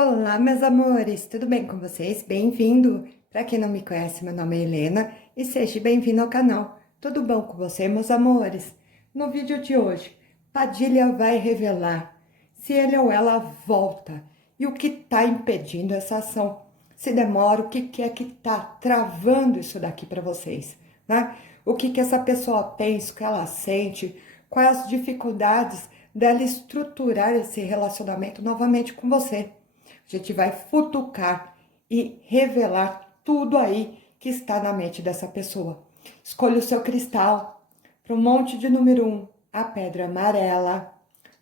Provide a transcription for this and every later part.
Olá, meus amores, tudo bem com vocês? Bem-vindo! Para quem não me conhece, meu nome é Helena e seja bem-vindo ao canal. Tudo bom com você, meus amores? No vídeo de hoje, Padilha vai revelar se ele ou ela volta e o que está impedindo essa ação. Se demora, o que é que está travando isso daqui para vocês, né? O que essa pessoa pensa, o que ela sente, quais as dificuldades dela estruturar esse relacionamento novamente com você. A gente vai futucar e revelar tudo aí que está na mente dessa pessoa. Escolha o seu cristal. Para o monte de número 1, a pedra amarela.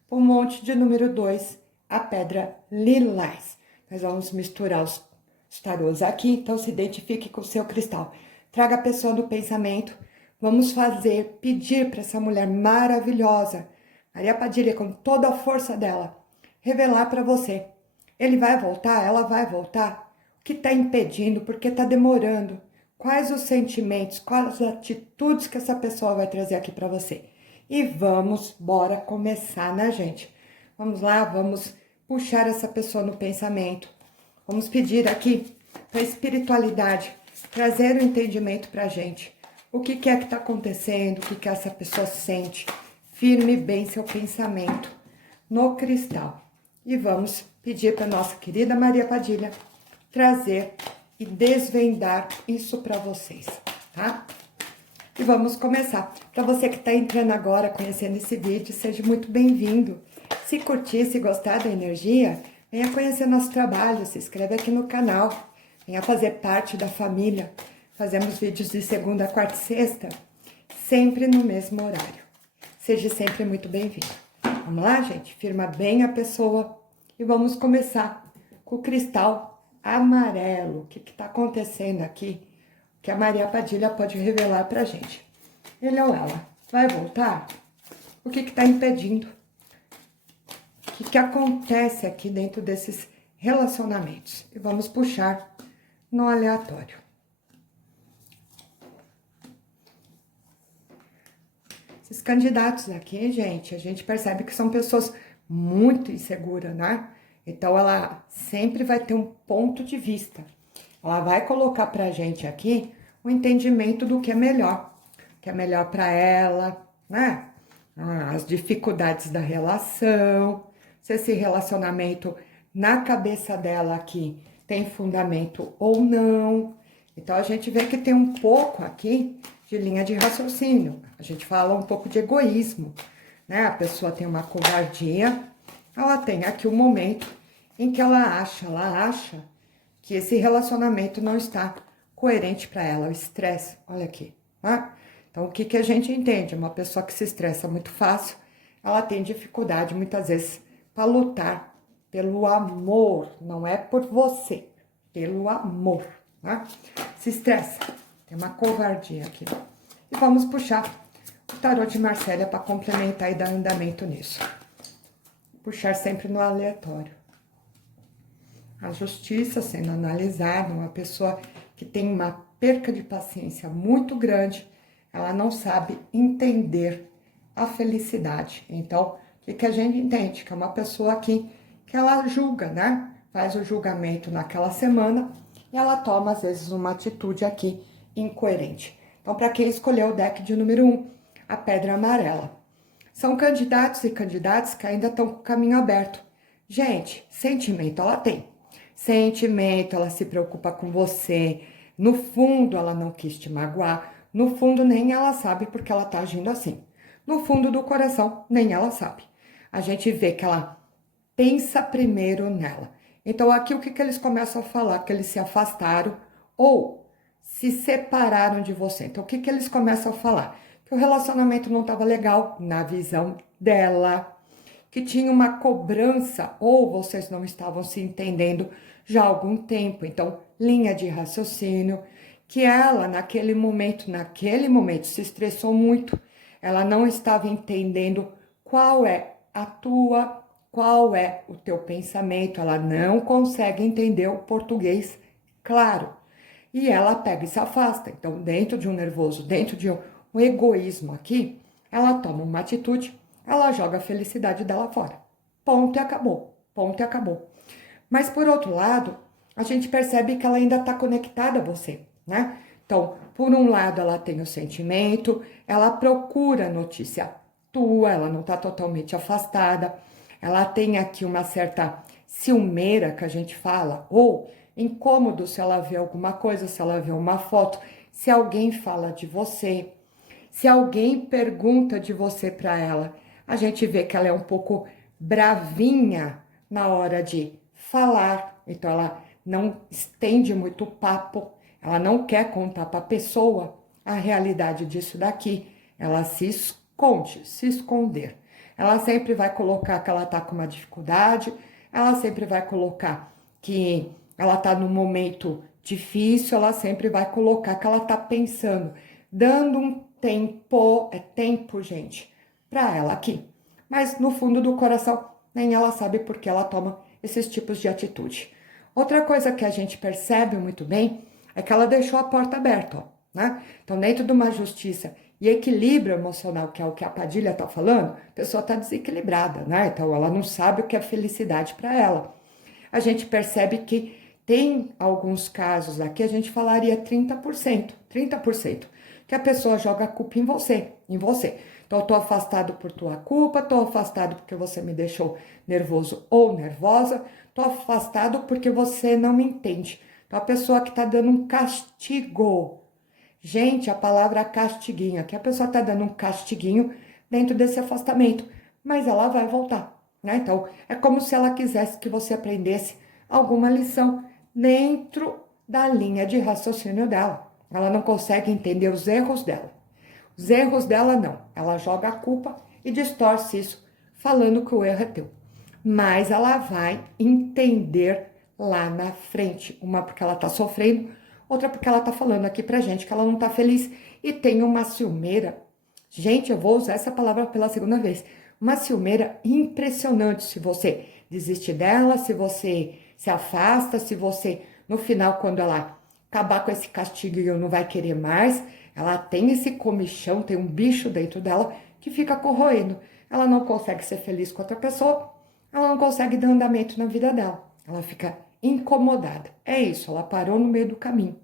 Para o monte de número 2, a pedra lilás. Nós vamos misturar os tarôs aqui, então se identifique com o seu cristal. Traga a pessoa do pensamento. Vamos pedir para essa mulher maravilhosa, Maria Padilha, com toda a força dela, revelar para você. Ele vai voltar? Ela vai voltar? O que está impedindo? Por que está demorando? Quais os sentimentos? Quais as atitudes que essa pessoa vai trazer aqui para você? E bora começar, né, gente? Vamos lá, vamos puxar essa pessoa no pensamento. Vamos pedir aqui para a espiritualidade trazer o entendimento para a gente. O que é que está acontecendo? O que essa pessoa sente? Firme bem seu pensamento no cristal. E vamos pedir para nossa querida Maria Padilha trazer e desvendar isso para vocês, tá? E vamos começar. Para você que está entrando agora, conhecendo esse vídeo, seja muito bem-vindo. Se curtir, se gostar da energia, venha conhecer nosso trabalho, se inscreve aqui no canal, venha fazer parte da família. Fazemos vídeos de segunda, quarta e sexta, sempre no mesmo horário. Seja sempre muito bem-vindo. Vamos lá, gente? Firma bem a pessoa e vamos começar com o cristal amarelo. O que está acontecendo aqui? Que a Maria Padilha pode revelar pra gente. Ele ou ela vai voltar? O que está impedindo? O que acontece aqui dentro desses relacionamentos? E vamos puxar no aleatório. Esses candidatos aqui, gente, a gente percebe que são pessoas muito inseguras, né? Então, ela sempre vai ter um ponto de vista. Ela vai colocar pra gente aqui o entendimento do que é melhor. O que é melhor pra ela, né? As dificuldades da relação. Se esse relacionamento na cabeça dela aqui tem fundamento ou não. Então, a gente vê que tem um pouco aqui de linha de raciocínio. A gente fala um pouco de egoísmo, né? A pessoa tem uma covardia, ela tem aqui um momento em que ela acha que esse relacionamento não está coerente para ela, o estresse, olha aqui, tá? Então, o que a gente entende? Uma pessoa que se estressa muito fácil, ela tem dificuldade, muitas vezes, para lutar pelo amor, não é por você, pelo amor, tá? Se estressa. Tem uma covardia aqui. E vamos puxar o tarô de Marcélia para complementar e dar andamento nisso. Puxar sempre no aleatório. A justiça sendo analisada, uma pessoa que tem uma perca de paciência muito grande, ela não sabe entender a felicidade. Então, o que a gente entende? Que é uma pessoa aqui que ela julga, né? Faz o julgamento naquela semana e ela toma, às vezes, uma atitude aqui incoerente. Então, para quem escolheu o deck de número 1, a pedra amarela. São candidatos e candidatas que ainda estão com o caminho aberto. Gente, sentimento ela tem. Sentimento, ela se preocupa com você. No fundo, ela não quis te magoar. No fundo, nem ela sabe porque ela tá agindo assim. No fundo do coração, nem ela sabe. A gente vê que ela pensa primeiro nela. Então, aqui o que eles começam a falar? Que eles se afastaram ou se separaram de você. Então, o que eles começam a falar? Que o relacionamento não estava legal na visão dela, que tinha uma cobrança ou vocês não estavam se entendendo já há algum tempo. Então, linha de raciocínio, que ela naquele momento se estressou muito. Ela não estava entendendo qual é o teu pensamento. Ela não consegue entender o português claro. E ela pega e se afasta. Então, dentro de um nervoso, dentro de um egoísmo aqui, ela toma uma atitude, ela joga a felicidade dela fora. Ponto e acabou. Ponto e acabou. Mas por outro lado, a gente percebe que ela ainda está conectada a você, né? Então, por um lado, ela tem o sentimento, ela procura notícia tua, ela não está totalmente afastada, ela tem aqui uma certa ciumeira que a gente fala, ou incômodo se ela vê alguma coisa, se ela vê uma foto, se alguém fala de você, se alguém pergunta de você para ela. A gente vê que ela é um pouco bravinha na hora de falar, então ela não estende muito o papo, ela não quer contar para a pessoa a realidade disso daqui, ela se esconde, se esconder. Ela sempre vai colocar que ela está com uma dificuldade, ela sempre vai colocar que ela está num momento difícil, ela sempre vai colocar que ela está pensando, dando um tempo, é tempo, gente, para ela aqui. Mas no fundo do coração, nem ela sabe por que ela toma esses tipos de atitude. Outra coisa que a gente percebe muito bem é que ela deixou a porta aberta, ó, né? Então, dentro de uma justiça e equilíbrio emocional, que é o que a Padilha está falando, a pessoa está desequilibrada, né? Então, ela não sabe o que é felicidade para ela. A gente percebe que tem alguns casos aqui, a gente falaria 30%, que a pessoa joga a culpa em você, em você. Então, eu tô afastado por tua culpa, tô afastado porque você me deixou nervoso ou nervosa, tô afastado porque você não me entende. Então, a pessoa que tá dando um castigo. Gente, a palavra castiguinho, aqui a pessoa tá dando um castiguinho dentro desse afastamento, mas ela vai voltar, né? Então, é como se ela quisesse que você aprendesse alguma lição dentro da linha de raciocínio dela. Ela não consegue entender os erros dela. Os erros dela não. Ela joga a culpa e distorce isso, falando que o erro é teu. Mas ela vai entender lá na frente. Uma porque ela tá sofrendo, outra porque ela tá falando aqui pra gente que ela não tá feliz e tem uma ciumeira. Gente, eu vou usar essa palavra pela segunda vez. Uma ciumeira impressionante se você desiste dela, se você se afasta, se você, no final, quando ela acabar com esse castigo e não vai querer mais, ela tem esse comichão, tem um bicho dentro dela que fica corroendo. Ela não consegue ser feliz com outra pessoa, ela não consegue dar andamento na vida dela. Ela fica incomodada. É isso, ela parou no meio do caminho.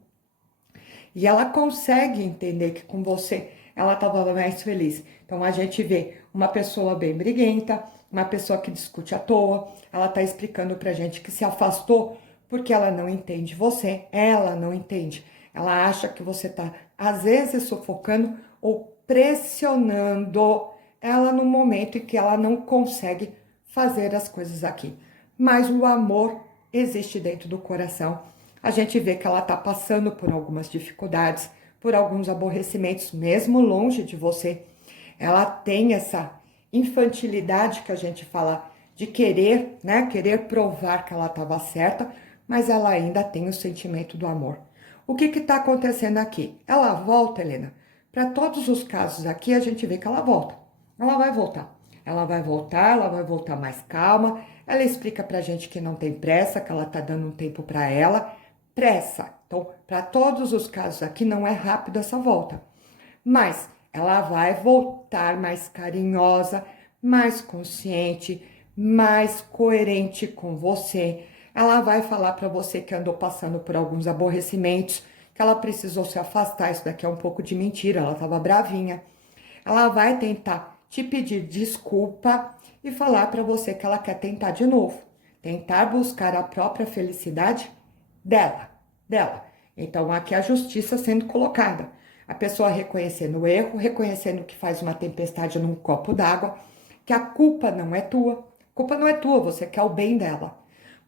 E ela consegue entender que com você ela estava mais feliz. Então a gente vê uma pessoa bem briguenta, uma pessoa que discute à toa, ela está explicando pra gente que se afastou porque ela não entende você, ela não entende. Ela acha que você está, às vezes, sufocando ou pressionando ela no momento em que ela não consegue fazer as coisas aqui. Mas o amor existe dentro do coração. A gente vê que ela está passando por algumas dificuldades, por alguns aborrecimentos, mesmo longe de você. Ela tem essa infantilidade que a gente fala de querer, né? Querer provar que ela estava certa, mas ela ainda tem o sentimento do amor. O que está acontecendo aqui? Ela volta, Helena. Para todos os casos aqui, a gente vê que ela volta. Ela vai voltar. Ela vai voltar mais calma. Ela explica pra gente que não tem pressa, que ela tá dando um tempo para ela. Pressa. Então, para todos os casos aqui, não é rápido essa volta. Mas ela vai voltar mais carinhosa, mais consciente, mais coerente com você. Ela vai falar para você que andou passando por alguns aborrecimentos, que ela precisou se afastar. Isso daqui é um pouco de mentira, ela estava bravinha. Ela vai tentar te pedir desculpa e falar para você que ela quer tentar de novo, tentar buscar a própria felicidade dela. Então aqui a justiça sendo colocada, a pessoa reconhecendo o erro, reconhecendo que faz uma tempestade num copo d'água, que a culpa não é tua, a culpa não é tua, você quer o bem dela.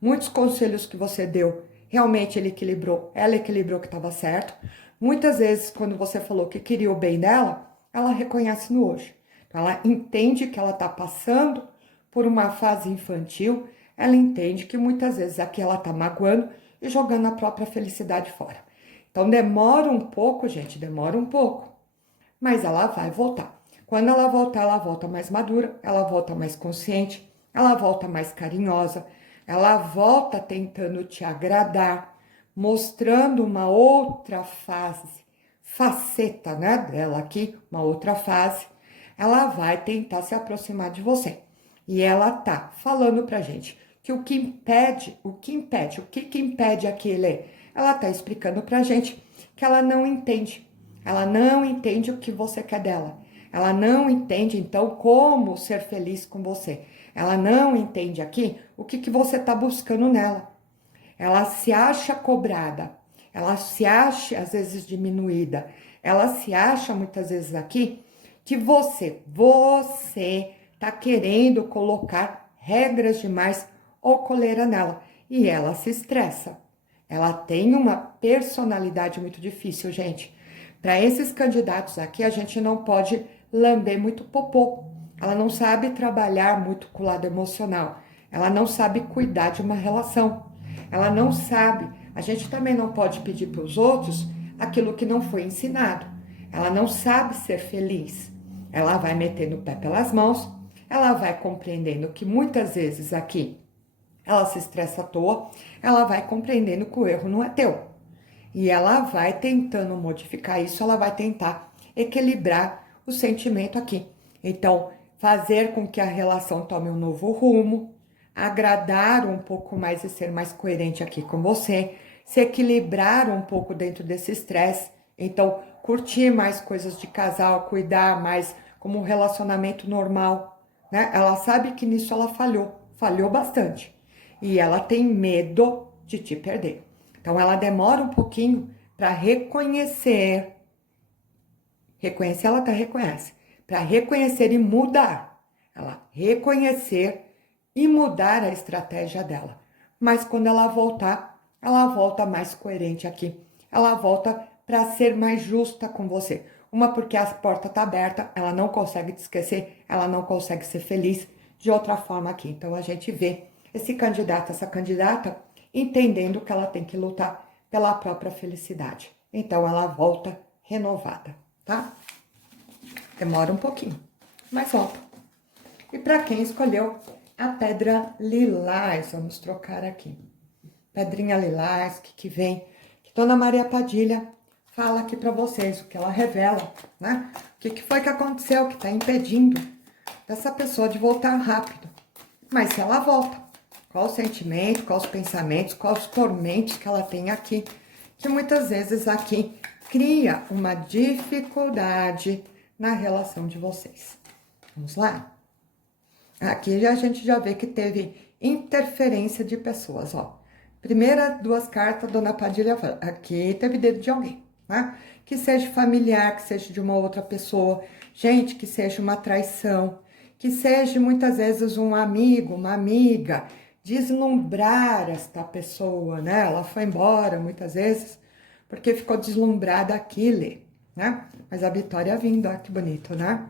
Muitos conselhos que você deu, realmente ela equilibrou que estava certo. Muitas vezes, quando você falou que queria o bem dela, ela reconhece no hoje. Então, ela entende que ela está passando por uma fase infantil, ela entende que muitas vezes aqui ela está magoando e jogando a própria felicidade fora. Então demora um pouco, gente, demora um pouco, mas ela vai voltar. Quando ela voltar, ela volta mais madura, ela volta mais consciente, ela volta mais carinhosa, ela volta tentando te agradar, mostrando uma outra faceta, né, dela aqui, uma outra fase. Ela vai tentar se aproximar de você. E ela tá falando pra gente que o que impede, o que impede aquele? Ela tá explicando pra gente que ela não entende. Ela não entende o que você quer dela. Ela não entende, então, como ser feliz com você. Ela não entende aqui o que você tá buscando nela. Ela se acha cobrada. Ela se acha, às vezes, diminuída. Ela se acha, muitas vezes, aqui, que você tá querendo colocar regras demais ou coleira nela. E ela se estressa. Ela tem uma personalidade muito difícil, gente. Para esses candidatos aqui, a gente não pode lamber muito popô. Ela não sabe trabalhar muito com o lado emocional. Ela não sabe cuidar de uma relação. Ela não sabe. A gente também não pode pedir para os outros aquilo que não foi ensinado. Ela não sabe ser feliz. Ela vai metendo o pé pelas mãos. Ela vai compreendendo que muitas vezes aqui ela se estressa à toa, ela vai compreendendo que o erro não é teu. E ela vai tentando modificar isso, ela vai tentar equilibrar o sentimento aqui. Então, fazer com que a relação tome um novo rumo, agradar um pouco mais e ser mais coerente aqui com você, se equilibrar um pouco dentro desse estresse. Então, curtir mais coisas de casal, cuidar mais como um relacionamento normal, né? Ela sabe que nisso ela falhou bastante. E ela tem medo de te perder. Então, ela demora um pouquinho para reconhecer. Reconhecer, ela até reconhece. Para reconhecer e mudar. Ela reconhecer e mudar a estratégia dela. Mas quando ela volta mais coerente aqui. Ela volta para ser mais justa com você. Uma, porque a porta está aberta, ela não consegue te esquecer, ela não consegue ser feliz de outra forma aqui. Então, a gente vê esse candidato, essa candidata, entendendo que ela tem que lutar pela própria felicidade. Então, ela volta renovada, tá? Demora um pouquinho, mas volta. E para quem escolheu a pedra lilás, vamos trocar aqui. Pedrinha lilás, que vem, que Dona Maria Padilha fala aqui para vocês, o que ela revela, né? O que foi que aconteceu, que tá impedindo dessa pessoa de voltar rápido. Mas se ela volta, qual o sentimento, quais os pensamentos, quais os tormentos que ela tem aqui, que muitas vezes aqui cria uma dificuldade na relação de vocês. Vamos lá? Aqui a gente já vê que teve interferência de pessoas, ó. Primeira duas cartas, Dona Padilha fala, aqui teve dedo de alguém, né? Que seja familiar, que seja de uma outra pessoa, gente, que seja uma traição, que seja muitas vezes um amigo, uma amiga, deslumbrar esta pessoa, né? Ela foi embora muitas vezes porque ficou deslumbrada aquilo, né? Mas a vitória vindo, ó, que bonito, né?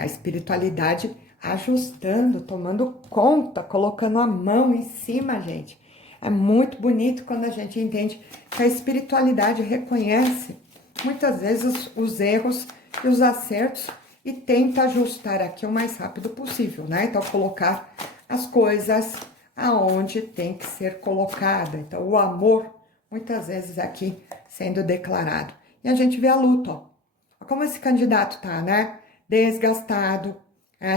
A espiritualidade ajustando, tomando conta, colocando a mão em cima, gente. É muito bonito quando a gente entende que a espiritualidade reconhece muitas vezes os erros e os acertos e tenta ajustar aqui o mais rápido possível, né? Então, colocar as coisas aonde tem que ser colocada. Então, o amor, muitas vezes aqui sendo declarado. E a gente vê a luta, ó. Como esse candidato tá, né? Desgastado,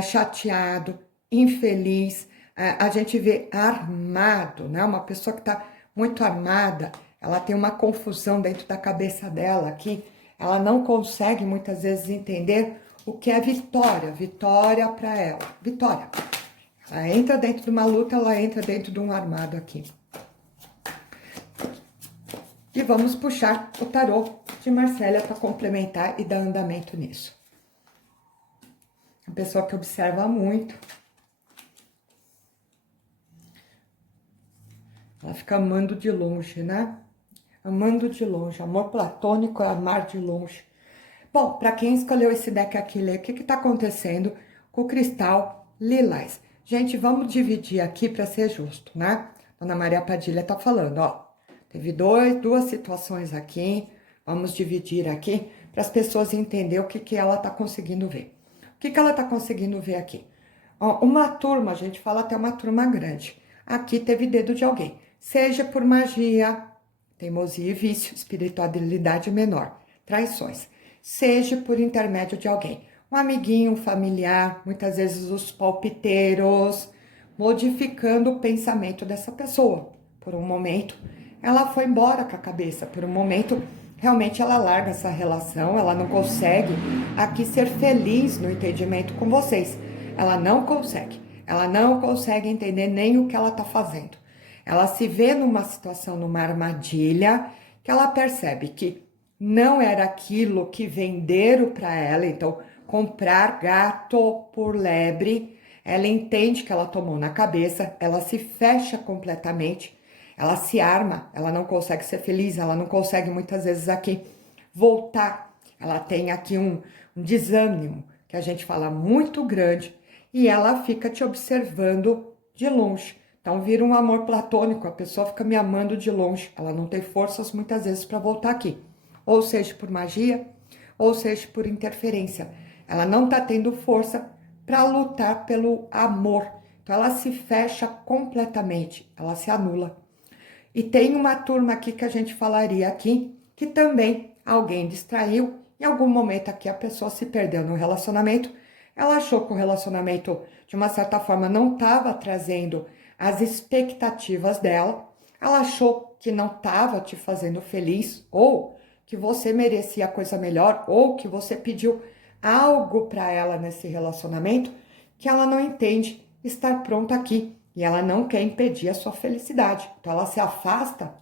chateado, infeliz. A gente vê armado, né? Uma pessoa que tá muito armada, ela tem uma confusão dentro da cabeça dela aqui. Ela não consegue muitas vezes entender o que é vitória. Vitória para ela. Vitória. Ela entra dentro de uma luta, ela entra dentro de um armado aqui. E vamos puxar o tarô de Marcélia para complementar e dar andamento nisso. Uma pessoa que observa muito. Ela fica amando de longe, né? Amando de longe. Amor platônico é amar de longe. Bom, para quem escolheu esse deck aqui, o que está acontecendo com o cristal lilás? Gente, vamos dividir aqui para ser justo, né? Dona Maria Padilha tá falando, ó. Teve duas situações aqui. Vamos dividir aqui para as pessoas entenderem o que ela tá conseguindo ver. O que ela tá conseguindo ver aqui? Ó, uma turma, a gente fala até uma turma grande. Aqui teve dedo de alguém. Seja por magia, teimosia e vício, espiritualidade menor, traições. Seja por intermédio de alguém. Um amiguinho, um familiar, muitas vezes os palpiteiros, modificando o pensamento dessa pessoa. Por um momento, ela foi embora com a cabeça. Por um momento, realmente ela larga essa relação, ela não consegue aqui ser feliz no entendimento com vocês. Ela não consegue. Ela não consegue entender nem o que ela está fazendo. Ela se vê numa situação, numa armadilha, que ela percebe que não era aquilo que venderam para ela, então comprar gato por lebre, ela entende que ela tomou na cabeça, ela se fecha completamente, ela se arma, ela não consegue ser feliz, ela não consegue muitas vezes aqui voltar, ela tem aqui um desânimo, que a gente fala muito grande, e ela fica te observando de longe. Então vira um amor platônico, a pessoa fica me amando de longe, ela não tem forças muitas vezes para voltar aqui, ou seja por magia, ou seja por interferência. Ela não está tendo força para lutar pelo amor, então ela se fecha completamente, ela se anula. E tem uma turma aqui que a gente falaria aqui, que também alguém distraiu, em algum momento aqui a pessoa se perdeu no relacionamento, ela achou que o relacionamento, de uma certa forma, não estava trazendo as expectativas dela, ela achou que não estava te fazendo feliz, ou que você merecia coisa melhor, ou que você pediu algo para ela nesse relacionamento que ela não entende estar pronta aqui e ela não quer impedir a sua felicidade. Então ela se afasta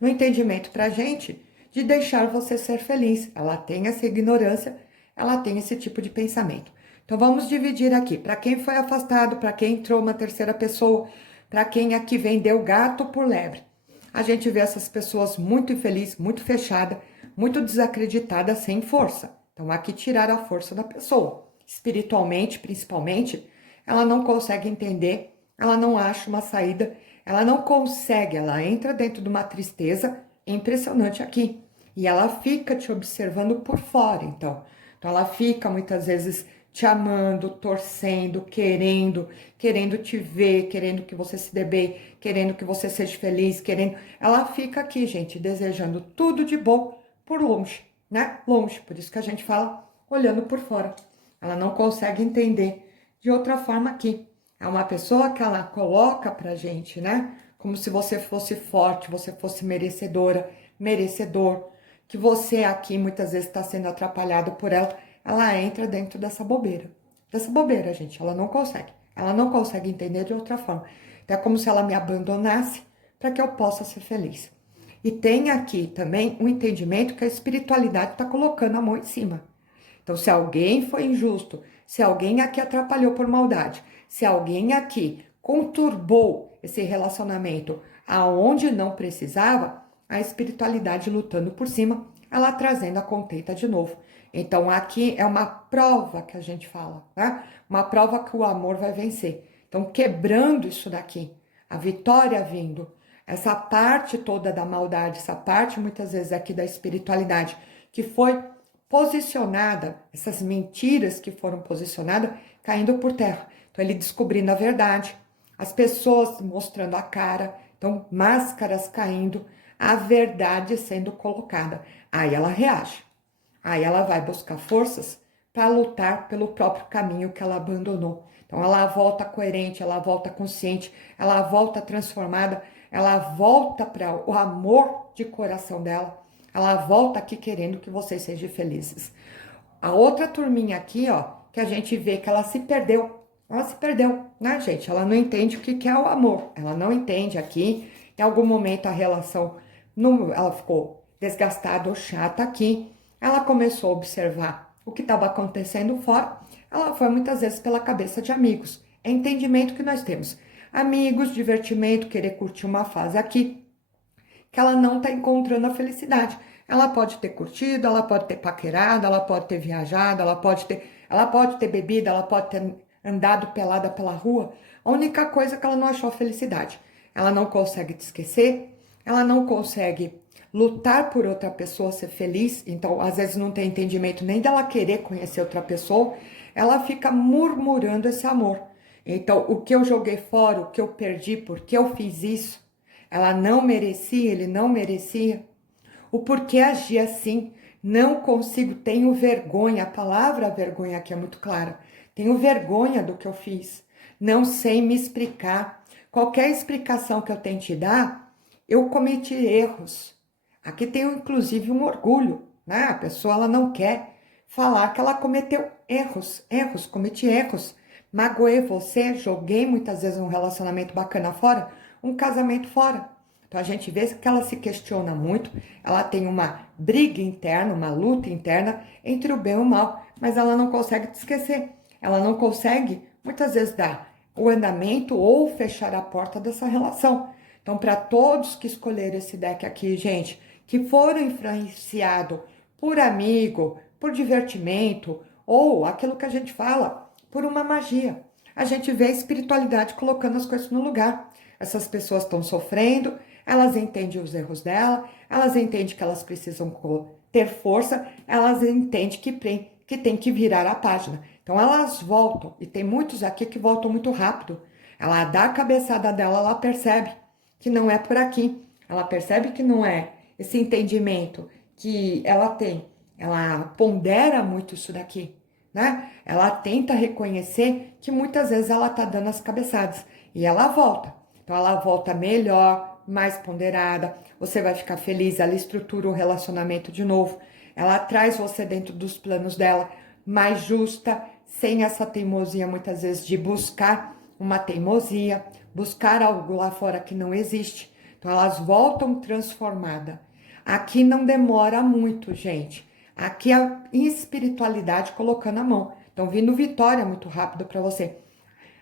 no entendimento pra gente de deixar você ser feliz. Ela tem essa ignorância, ela tem esse tipo de pensamento. Então vamos dividir aqui, para quem foi afastado, para quem entrou uma terceira pessoa, para quem aqui vendeu gato por lebre. A gente vê essas pessoas muito infelizes, muito fechadas, muito desacreditadas, sem força. Então aqui tiraram a força da pessoa. Espiritualmente, principalmente, ela não consegue entender, ela não acha uma saída, ela não consegue, ela entra dentro de uma tristeza impressionante aqui. E ela fica te observando por fora, então. Então ela fica muitas vezes te amando, torcendo, querendo te ver, querendo que você se dê bem, querendo que você seja feliz, querendo. Ela fica aqui, gente, desejando tudo de bom por longe, né? Longe, por isso que a gente fala olhando por fora. Ela não consegue entender de outra forma aqui. É uma pessoa que ela coloca pra gente, né? Como se você fosse forte, você fosse merecedora, merecedor, que você aqui muitas vezes está sendo atrapalhado por ela, ela entra dentro dessa bobeira. Dessa bobeira, gente, ela não consegue. Ela não consegue entender de outra forma. Então, é como se ela me abandonasse para que eu possa ser feliz. E tem aqui também um entendimento que a espiritualidade está colocando a mão em cima. Então, se alguém foi injusto, se alguém aqui atrapalhou por maldade, se alguém aqui conturbou esse relacionamento aonde não precisava, a espiritualidade lutando por cima, ela trazendo a contenta de novo. Então, aqui é uma prova que a gente fala, né? Uma prova que o amor vai vencer. Então, quebrando isso daqui, a vitória vindo, essa parte toda da maldade, essa parte muitas vezes aqui da espiritualidade, que foi posicionada, essas mentiras que foram posicionadas, caindo por terra. Então, ele descobrindo a verdade, as pessoas mostrando a cara, então, máscaras caindo, a verdade sendo colocada. Aí ela reage. Aí ela vai buscar forças para lutar pelo próprio caminho que ela abandonou. Então, ela volta coerente, ela volta consciente, ela volta transformada, ela volta para o amor de coração dela. Ela volta aqui querendo que vocês sejam felizes. A outra turminha aqui, ó, que a gente vê que ela se perdeu. Ela se perdeu, né, gente? Ela não entende o que é o amor. Ela não entende aqui. Em algum momento a relação, ela ficou desgastada ou chata aqui. Ela começou a observar o que estava acontecendo fora. Ela foi muitas vezes pela cabeça de amigos. É entendimento que nós temos. Amigos, divertimento, querer curtir uma fase aqui que ela não está encontrando a felicidade. Ela pode ter curtido, ela pode ter paquerado, ela pode ter viajado, ela pode ter bebido, ela pode ter andado pelada pela rua. A única coisa é que ela não achou a felicidade. Ela não consegue te esquecer, ela não consegue lutar por outra pessoa ser feliz, então às vezes não tem entendimento nem dela querer conhecer outra pessoa, ela fica murmurando esse amor. Então, o que eu joguei fora, o que eu perdi, por que eu fiz isso? Ela não merecia, ele não merecia. O porquê agir assim? Não consigo, tenho vergonha. A palavra vergonha aqui é muito clara. Tenho vergonha do que eu fiz. não sei me explicar. Qualquer explicação que eu tente dar, eu cometi erros. Aqui tem inclusive um orgulho, né? A pessoa ela não quer falar que ela cometeu erros, cometi erros. Magoei você, joguei muitas vezes um relacionamento bacana fora, um casamento fora. Então a gente vê que ela se questiona muito, ela tem uma briga interna, uma luta interna entre o bem e o mal, mas ela não consegue te esquecer. Ela não consegue, muitas vezes, dar o andamento ou fechar a porta dessa relação. Então, para todos que escolheram esse deck aqui, gente, que foram influenciados por amigo, por divertimento, ou aquilo que a gente fala, por uma magia. A gente vê a espiritualidade colocando as coisas no lugar. Essas pessoas estão sofrendo, elas entendem os erros dela, elas entendem que elas precisam ter força, elas entendem que tem que virar a página. Então elas voltam, e tem muitos aqui que voltam muito rápido. Ela dá a cabeçada dela, ela percebe que não é por aqui. Ela percebe que não é esse entendimento que ela tem. Ela pondera muito isso daqui, né? Ela tenta reconhecer que muitas vezes ela tá dando as cabeçadas e ela volta. Então ela volta melhor, mais ponderada, você vai ficar feliz, ela estrutura o relacionamento de novo, ela traz você dentro dos planos dela, mais justa, sem essa teimosia muitas vezes de buscar uma teimosia, buscar algo lá fora que não existe. Então elas voltam transformada. Aqui não demora muito, gente. Aqui a espiritualidade colocando a mão. Então vindo vitória muito rápido para você.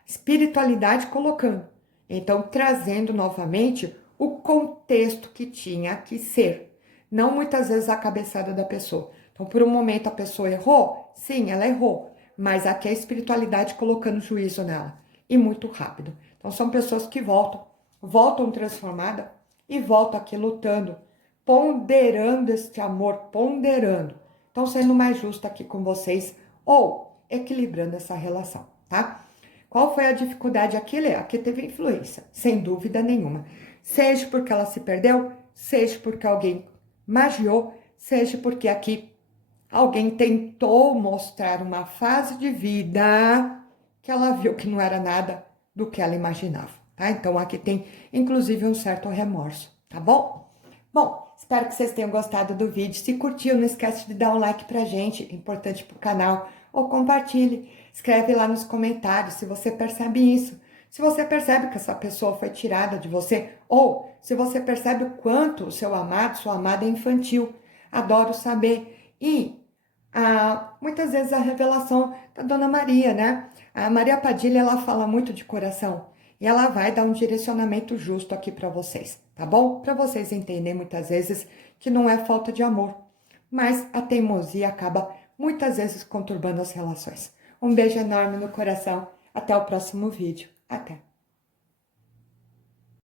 Espiritualidade colocando. Então trazendo novamente o contexto que tinha que ser. Não muitas vezes a cabeçada da pessoa. Então por um momento a pessoa errou? Sim, ela errou. Mas aqui a espiritualidade colocando juízo nela. E muito rápido. Então são pessoas que voltam transformada e voltam aqui lutando, ponderando este amor, ponderando. Então sendo mais justa aqui com vocês ou equilibrando essa relação, tá? Qual foi a dificuldade aqui, Lê? Aqui teve influência, sem dúvida nenhuma. Seja porque ela se perdeu, seja porque alguém magiou, seja porque aqui alguém tentou mostrar uma fase de vida que ela viu que não era nada do que ela imaginava, tá? Então aqui tem inclusive um certo remorso, tá bom? Bom, espero que vocês tenham gostado do vídeo. Se curtiu, não esquece de dar um like pra gente, é importante pro canal, ou compartilhe. Escreve lá nos comentários se você percebe isso. Se você percebe que essa pessoa foi tirada de você, ou se você percebe o quanto o seu amado, sua amada é infantil. Adoro saber. E muitas vezes a revelação da Dona Maria, né? A Maria Padilha, ela fala muito de coração. E ela vai dar um direcionamento justo aqui para vocês, tá bom? Para vocês entenderem muitas vezes que não é falta de amor, mas a teimosia acaba muitas vezes conturbando as relações. Um beijo enorme no coração. Até o próximo vídeo. Até!